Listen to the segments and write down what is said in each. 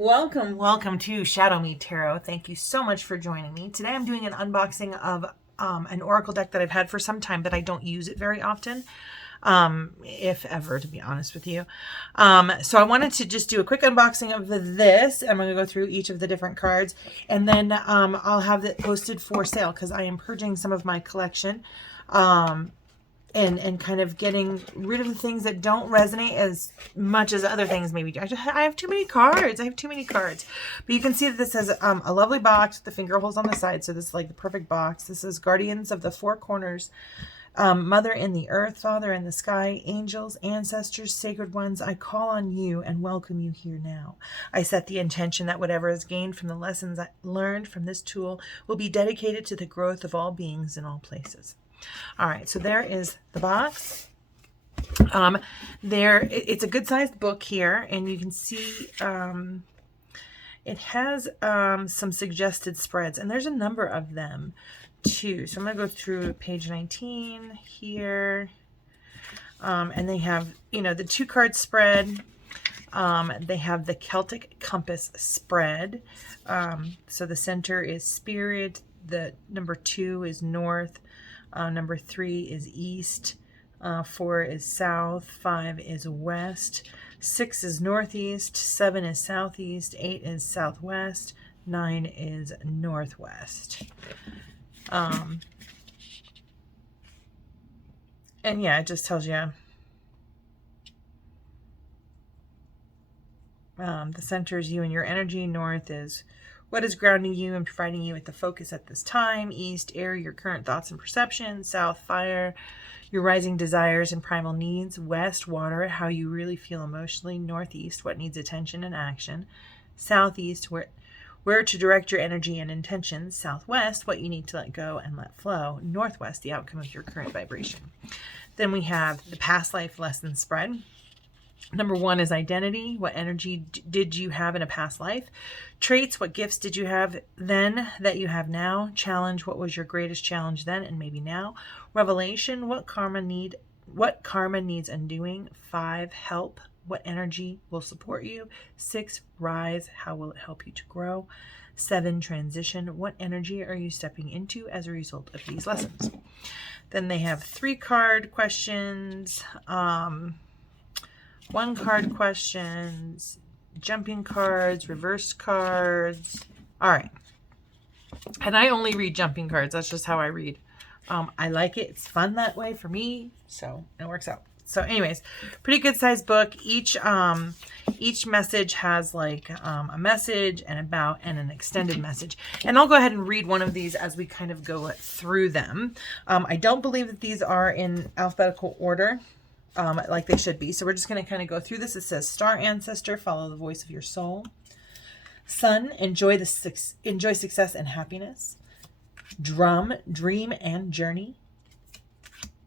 Welcome to Shadow Me Tarot. Thank you so much for joining me. Today I'm doing an unboxing of an oracle deck that I've had for some time, but I don't use it very often, if ever, to be honest with you. So I wanted to just do a quick unboxing of this. I'm going to go through each of the different cards, and then I'll have it posted for sale because I am purging some of my collection. And kind of getting rid of the things that don't resonate as much as other things maybe do. I have too many cards. But you can see that this has a lovely box with the finger holes on the side. So this is like the perfect box. This is Guardians of the Four Corners. Mother in the earth, Father in the sky, angels, ancestors, sacred ones, I call on you and welcome you here now. I set the intention that whatever is gained from the lessons I learned from this tool will be dedicated to the growth of all beings in all places. All right, so there is the box. It's a good sized book here, and you can see it has some suggested spreads, and there's a number of them too. So I'm going to go through page 19 here, and they have, the 2-card spread. They have the Celtic Compass spread. So the center is Spirit, the number 2 is North, number 3 is East, 4 is South, 5 is West, 6 is Northeast, 7 is Southeast, 8 is Southwest, 9 is Northwest. And yeah, it just tells you the center is you and your energy. North is what is grounding you and providing you with the focus at this time. East, air, your current thoughts and perceptions. South, fire, your rising desires and primal needs. West, water, how you really feel emotionally. Northeast, what needs attention and action. Southeast, where to direct your energy and intentions. Southwest, what you need to let go and let flow. Northwest, the outcome of your current vibration. Then we have the past life lesson spread. Number 1 is identity. What energy did you have in a past life? Traits. What gifts did you have then that you have now? Challenge. What was your greatest challenge then and maybe now? Revelation. What karma needs undoing? 5, help. What energy will support you? 6, rise. How will it help you to grow? 7, transition. What energy are you stepping into as a result of these lessons? Then they have 3-card questions. 1-card questions, jumping cards, reverse cards. All right. And I only read jumping cards. That's just how I read. I like it. It's fun that way for me. So it works out. So anyways, pretty good sized book. Each message has like a message and about and an extended message. And I'll go ahead and read one of these as we kind of go through them. I don't believe that these are in alphabetical order. Like they should be. So we're just going to kind of go through this. It says, Star Ancestor, follow the voice of your soul. Sun, enjoy success and happiness. Drum, dream and journey.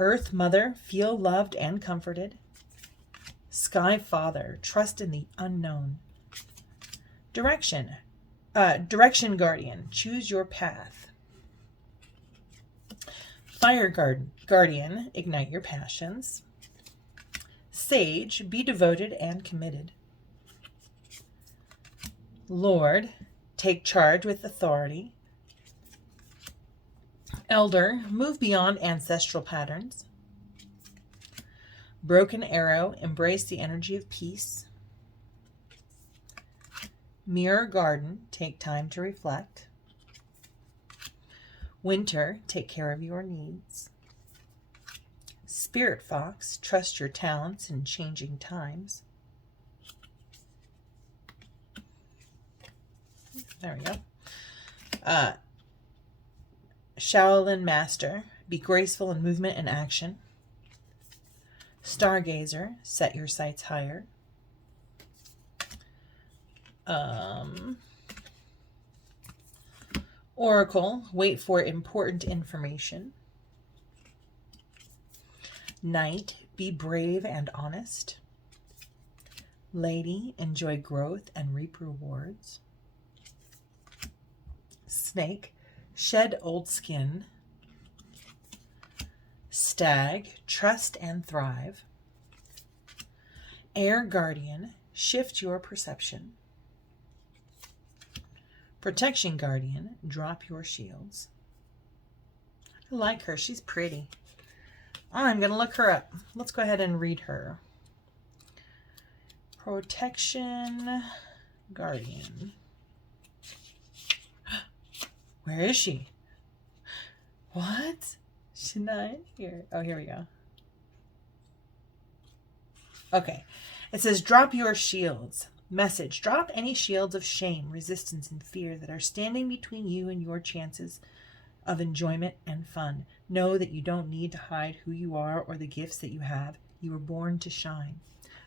Earth Mother, feel loved and comforted. Sky Father, trust in the unknown. Direction Guardian, choose your path. Fire Guardian, ignite your passions. Sage, be devoted and committed. Lord, take charge with authority. Elder, move beyond ancestral patterns. Broken Arrow, embrace the energy of peace. Mirror Garden, take time to reflect. Winter, take care of your needs. Spirit Fox, trust your talents in changing times. There we go. Shaolin Master, be graceful in movement and action. Stargazer, set your sights higher. Oracle, wait for important information. Knight, be brave and honest. Lady, enjoy growth and reap rewards. Snake, shed old skin. Stag, trust and thrive. Air Guardian, shift your perception. Protection Guardian, drop your shields. I like her. She's pretty. I'm going to look her up. Let's go ahead and read her. Protection Guardian. Where is she? What? She's not in here. Oh, here we go. Okay. It says, drop your shields. Message. Drop any shields of shame, resistance, and fear that are standing between you and your chances of enjoyment and fun. Know that you don't need to hide who you are or the gifts that you have. You were born to shine.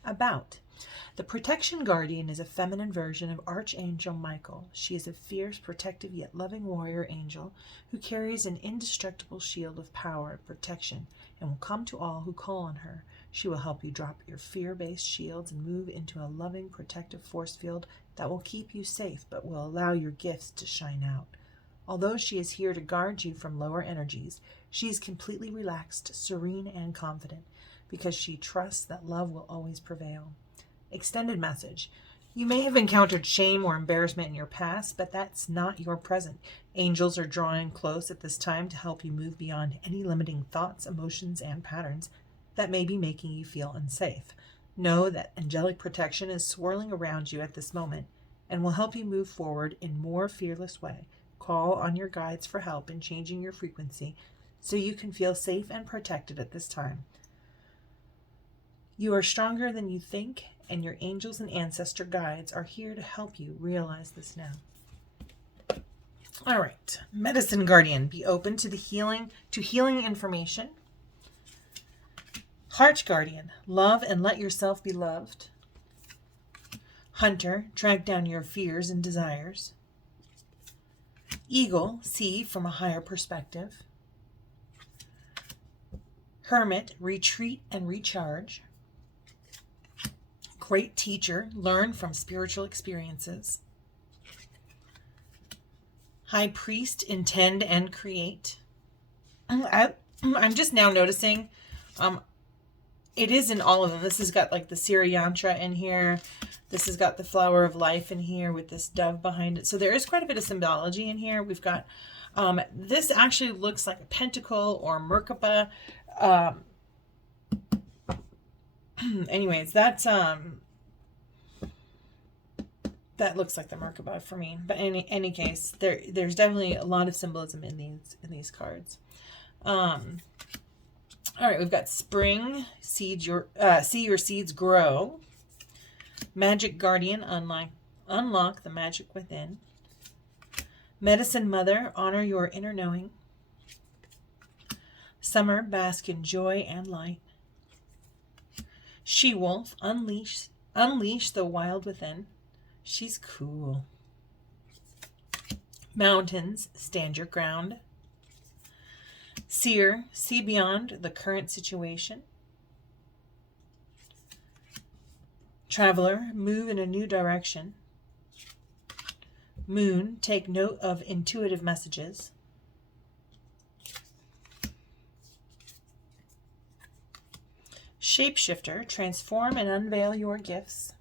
About. The Protection Guardian is a feminine version of Archangel Michael. She is a fierce, protective, yet loving warrior angel who carries an indestructible shield of power and protection and will come to all who call on her. She will help you drop your fear-based shields and move into a loving, protective force field that will keep you safe but will allow your gifts to shine out. Although she is here to guard you from lower energies, she is completely relaxed, serene, and confident because she trusts that love will always prevail. Extended message. You may have encountered shame or embarrassment in your past, but that's not your present. Angels are drawing close at this time to help you move beyond any limiting thoughts, emotions, and patterns that may be making you feel unsafe. Know that angelic protection is swirling around you at this moment and will help you move forward in a more fearless way. Call on your guides for help in changing your frequency so you can feel safe and protected at this time. You are stronger than you think, and your angels and ancestor guides are here to help you realize this now. All right. Medicine Guardian, be open to healing information. Heart Guardian, love and let yourself be loved. Hunter, track down your fears and desires. Eagle, see from a higher perspective. Hermit, retreat and recharge. Great teacher, learn from spiritual experiences. High priest, intend and create. I'm just now noticing, it is in all of them. This has got like the Siri Yantra in here. This has got the flower of life in here with this dove behind it. So there is quite a bit of symbology in here. We've got, this actually looks like a pentacle or Merkaba. Anyways, that's that looks like the Merkaba for me. But in any case, there's definitely a lot of symbolism in these cards. All right, we've got spring, see your seeds grow. Magic Guardian, unlock the magic within. Medicine Mother, honor your inner knowing. Summer, bask in joy and light. She-Wolf, unleash the wild within. She's cool. Mountains, stand your ground. Seer, see beyond the current situation. Traveler, move in a new direction. Moon, take note of intuitive messages. Shapeshifter, transform and unveil your gifts.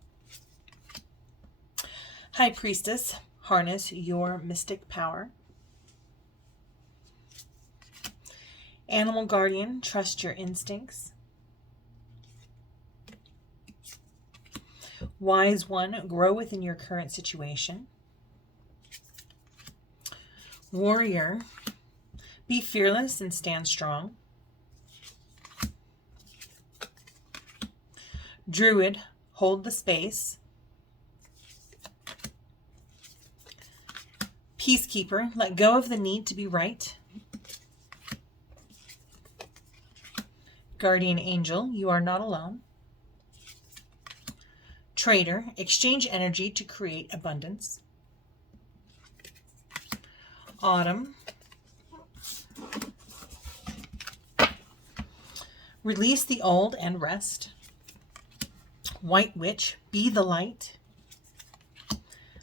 High Priestess, harness your mystic power. Animal Guardian, trust your instincts. Wise One, grow within your current situation. Warrior, be fearless and stand strong. Druid, hold the space. Peacekeeper, let go of the need to be right. Guardian Angel, you are not alone. Trader, exchange energy to create abundance. Autumn, release the old and rest. White Witch, be the light.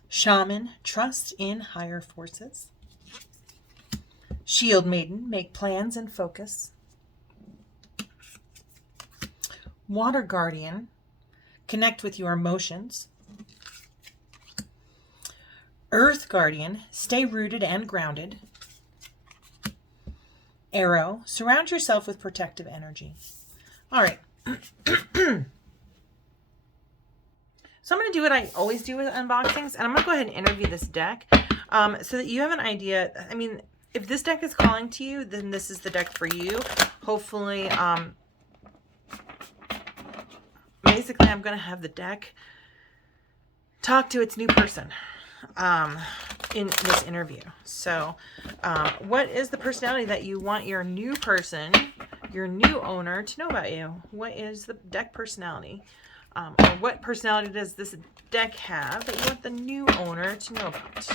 Shaman, trust in higher forces. Shield Maiden, make plans and focus. Water Guardian, connect with your emotions. Earth Guardian, stay rooted and grounded. Arrow, surround yourself with protective energy. All right. So I'm going to do what I always do with unboxings, and I'm going to go ahead and interview this deck so that you have an idea. I mean, if this deck is calling to you, then this is the deck for you. Hopefully, basically, I'm going to have the deck talk to its new person in this interview. So what is the personality that you want your new person, your new owner, to know about you? What is the deck personality? Or what personality does this deck have that you want the new owner to know about?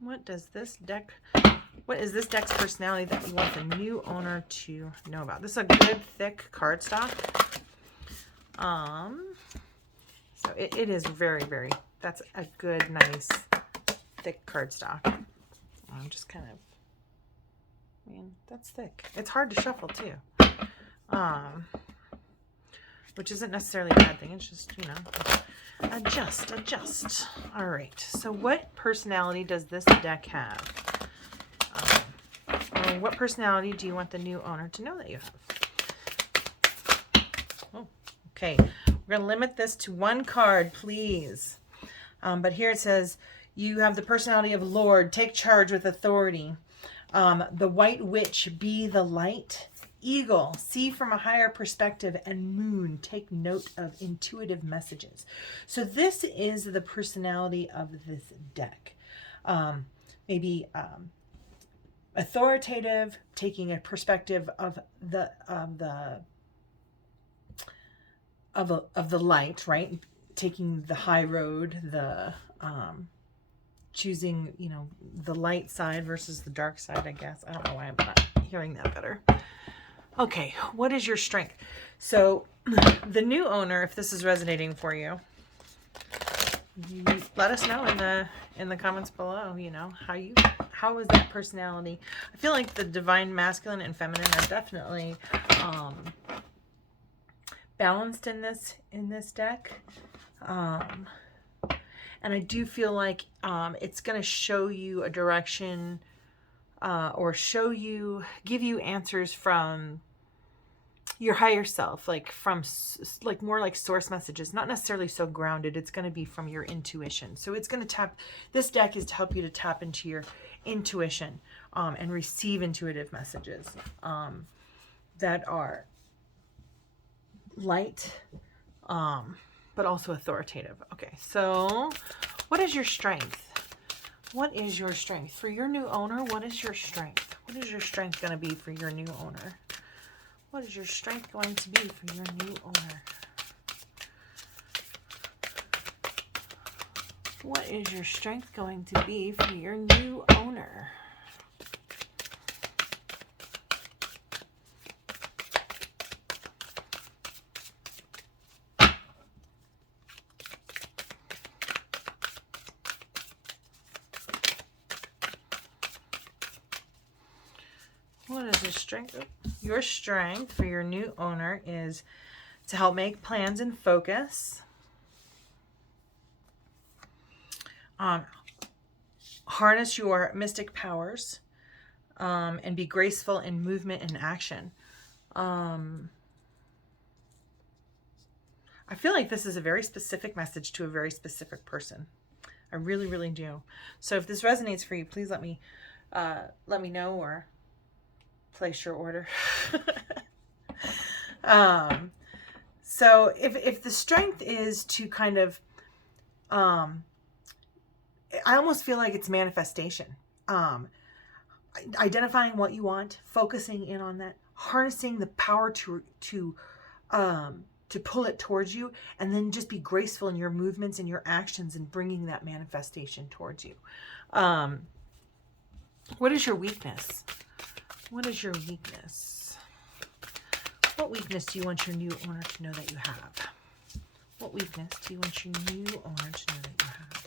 What is this deck's personality that you want the new owner to know about? This is a good thick cardstock. So it is very, very, that's a good, nice, thick cardstock. I'm just kind of, man, that's thick. It's hard to shuffle too. Which isn't necessarily a bad thing. It's just, you know, adjust. All right. So what personality does this deck have? Or what personality do you want the new owner to know that you have? Oh, okay. We're going to limit this to one card, please. But here it says, you have the personality of Lord, take charge with authority. The White Witch, be the light. Eagle, see from a higher perspective. And Moon, take note of intuitive messages. So this is the personality of this deck. Maybe authoritative, taking a perspective of the light, right? Taking the high road, the choosing, you know, the light side versus the dark side, I guess. I don't know why I'm not hearing that better. Okay, what is your strength? So the new owner, if this is resonating for you, let us know in the comments below, you know, how is that personality? I feel like the divine masculine and feminine are definitely balanced in this deck. And I do feel like it's going to show you a direction or give you answers from your higher self, like more like source messages, not necessarily so grounded. It's going to be from your intuition. So it's going to this deck is to help you to tap into your intuition and receive intuitive messages that are light, but also authoritative. Okay, so what is your strength? What is your strength? For your new owner, what is your strength? What is your strength going to be for your new owner? What is your strength going to be for your new owner? What is your strength going to be for your new owner? What is the strength? Your strength for your new owner is to help make plans and focus. Harness your mystic powers and be graceful in movement and action. I feel like this is a very specific message to a very specific person. I really, really do. So if this resonates for you, please let me know or place your order. So if the strength is to kind of, I almost feel like it's manifestation. Identifying what you want, focusing in on that, harnessing the power to pull it towards you, and then just be graceful in your movements and your actions and bringing that manifestation towards you. What is your weakness? What is your weakness? What weakness do you want your new owner to know that you have? What weakness do you want your new owner to know that you have?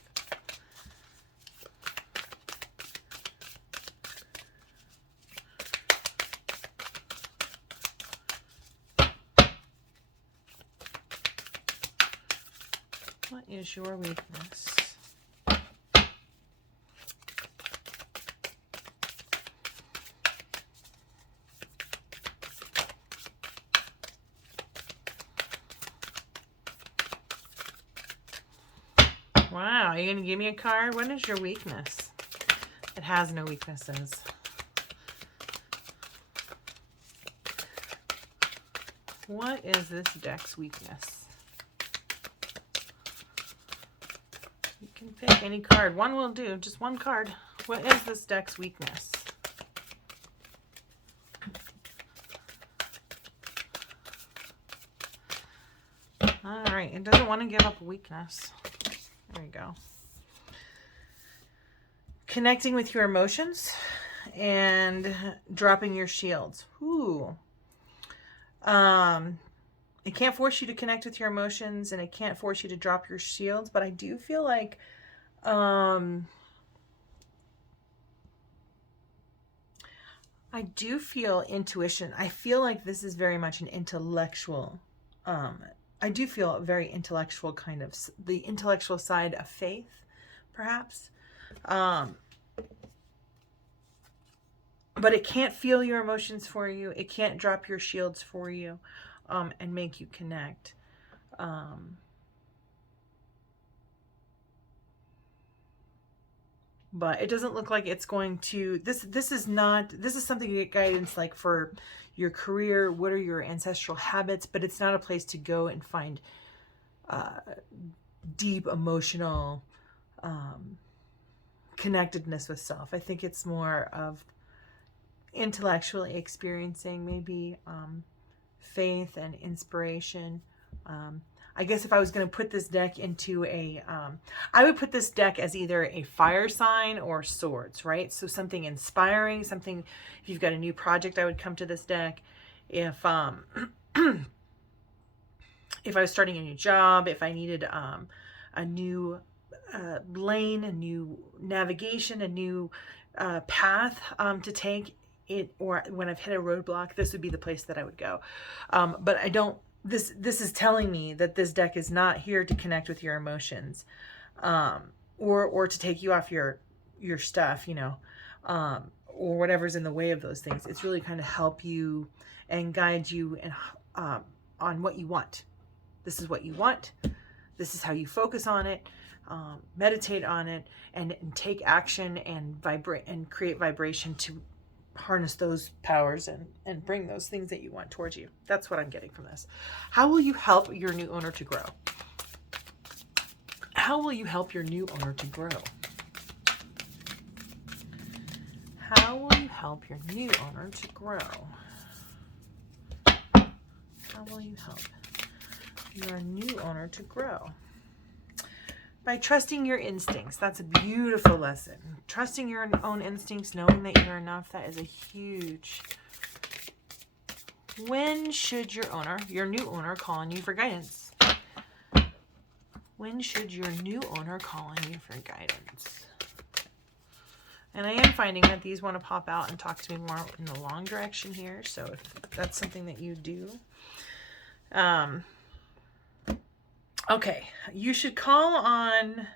What is your weakness? Wow, are you going to give me a card? What is your weakness? It has no weaknesses. What is this deck's weakness? You can pick any card. One will do, just one card. What is this deck's weakness? All right, it doesn't want to give up a weakness. There we go. Connecting with your emotions and dropping your shields. Ooh. It can't force you to connect with your emotions, and it can't force you to drop your shields, but I do feel like I do feel intuition. I feel like this is very much an intellectual I do feel a very intellectual kind of, the intellectual side of faith, perhaps. But it can't feel your emotions for you. It can't drop your shields for you and make you connect. But it doesn't look like it's going to, this is something you get guidance like for your career. What are your ancestral habits? But it's not a place to go and find deep emotional connectedness with self. I think it's more of intellectually experiencing maybe faith and inspiration. I guess if I was going to put this deck into a, I would put this deck as either a fire sign or swords, right? So something inspiring, something, if you've got a new project, I would come to this deck. If, if I was starting a new job, if I needed a new lane, a new navigation, a new path to take it, or when I've hit a roadblock, this would be the place that I would go. But I don't, this is telling me that this deck is not here to connect with your emotions, or to take you off your stuff, you know, or whatever's in the way of those things. It's really kind of help you and guide you and on what you want. This is what you want. This is how you focus on it, meditate on it, and take action and vibrate and create vibration to harness those powers and bring those things that you want towards you. That's what I'm getting from this. How will you help your new owner to grow? How will you help your new owner to grow? How will you help your new owner to grow? How will you help your new owner to grow? By trusting your instincts. That's a beautiful lesson. Trusting your own instincts, knowing that you're enough, that is a huge. When should your new owner, call on you for guidance? When should your new owner call on you for guidance? And I am finding that these want to pop out and talk to me more in the long direction here. So if that's something that you do. Okay, you should call on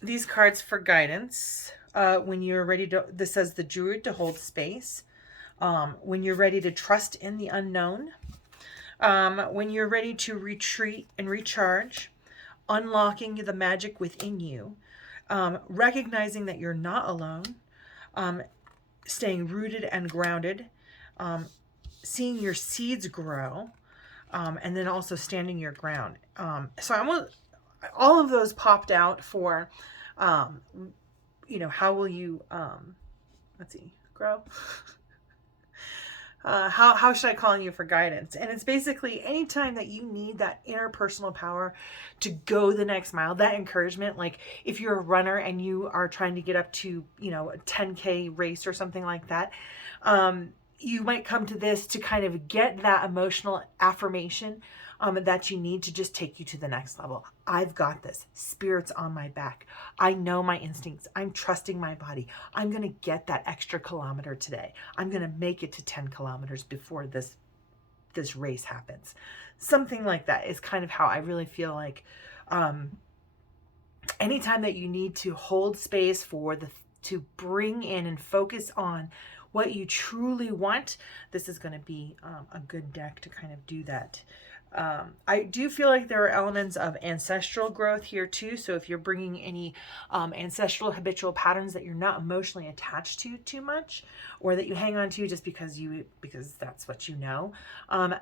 these cards for guidance when you're ready to, this says the Druid, to hold space, when you're ready to trust in the unknown, when you're ready to retreat and recharge, unlocking the magic within you, recognizing that you're not alone, staying rooted and grounded, seeing your seeds grow, and then also standing your ground. So all of those popped out for, you know, how will you, let's see, grow? How should I call on you for guidance? And it's basically anytime that you need that interpersonal power to go the next mile, that encouragement, like if you're a runner and you are trying to get up to, you know, a 10K race or something like that, you might come to this to kind of get that emotional affirmation that you need to just take you to the next level. I've got this. Spirit's on my back. I know my instincts. I'm trusting my body. I'm going to get that extra kilometer today. I'm going to make it to 10 kilometers before this race happens. Something like that is kind of how I really feel like anytime that you need to hold space to bring in and focus on what you truly want, this is going to be a good deck to kind of do that. I do feel like there are elements of ancestral growth here too. So if you're bringing any ancestral habitual patterns that you're not emotionally attached to too much, or that you hang on to just because that's what you know,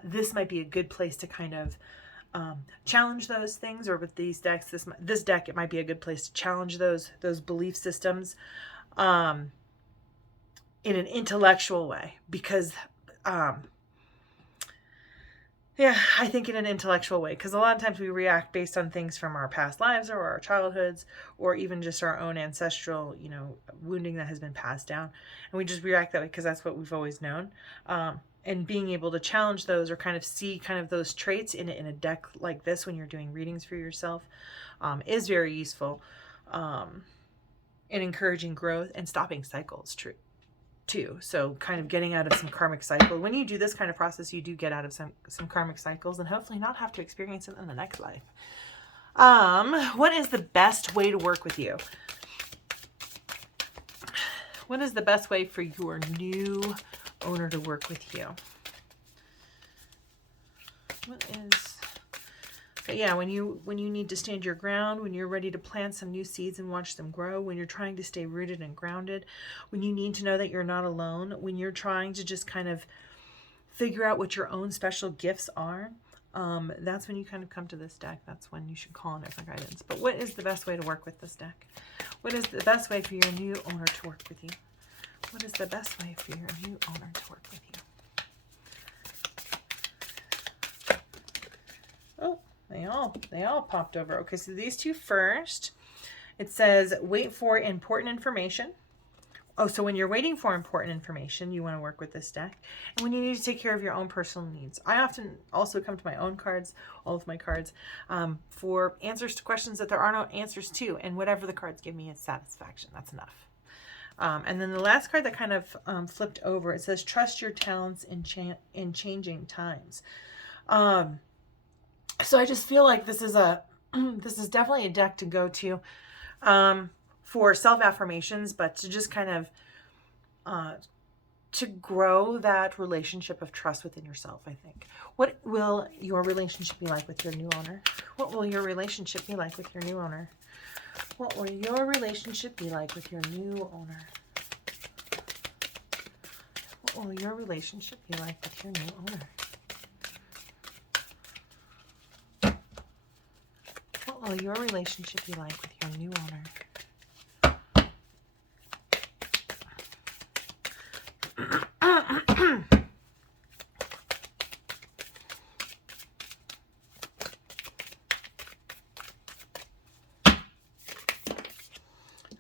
this might be a good place to kind of challenge those things. Or with these decks, this deck, it might be a good place to challenge those belief systems in an intellectual way, because yeah, I think in an intellectual way, because a lot of times we react based on things from our past lives or our childhoods, or even just our own ancestral, wounding that has been passed down. And we just react that way because that's what we've always known. And being able to challenge those, or kind of see kind of those traits in a deck like this when you're doing readings for yourself, is very useful in encouraging growth and stopping cycles too. So kind of getting out of some karmic cycle. When you do this kind of process, you do get out of some karmic cycles, and hopefully not have to experience it in the next life. What is the best way to work with you? What is the best way for your new owner to work with you? Yeah, when you need to stand your ground, when you're ready to plant some new seeds and watch them grow, when you're trying to stay rooted and grounded, when you need to know that you're not alone, when you're trying to just kind of figure out what your own special gifts are, that's when you kind of come to this deck. That's when you should call on it for guidance. But what is the best way to work with this deck? What is the best way for your new owner to work with you? What is the best way for your new owner to work with you? Oh, they all popped over. Okay, so these two first. It says, wait for important information. Oh, so when you're waiting for important information, you want to work with this deck. And when you need to take care of your own personal needs. I often also come to my own cards, all of my cards, for answers to questions that there are no answers to. And whatever the cards give me is satisfaction. That's enough. And then the last card that kind of flipped over, it says, trust your talents in changing times. So I just feel like this is this is definitely a deck to go to for self-affirmations, but to just kind of to grow that relationship of trust within yourself, I think. What will your relationship be like with your new owner? What will your relationship be like with your new owner? What will your relationship be like with your new owner? What will your relationship be like with your new owner? What will your relationship be like with your new owner?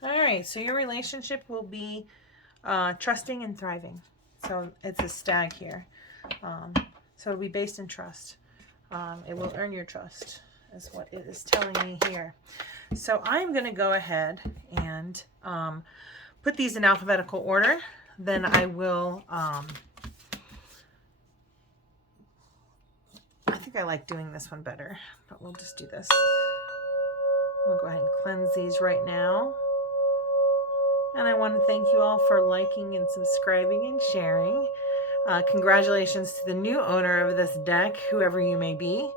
All right, so your relationship will be trusting and thriving. So it's a stag here. So it'll be based in trust. It will earn your trust, is what it is telling me here. So I'm going to go ahead and put these in alphabetical order. Then I will, I think I like doing this one better, but we'll just do this. We'll go ahead and cleanse these right now. And I want to thank you all for liking and subscribing and sharing. Congratulations to the new owner of this deck, whoever you may be.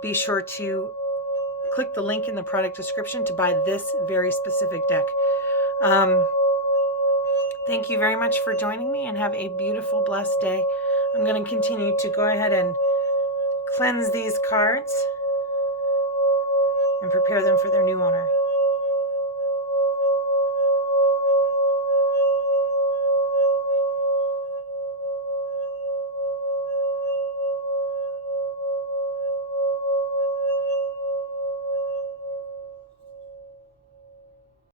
Be sure to click the link in the product description to buy this very specific deck. Thank you very much for joining me, and have a beautiful, blessed day. I'm going to continue to go ahead and cleanse these cards and prepare them for their new owner.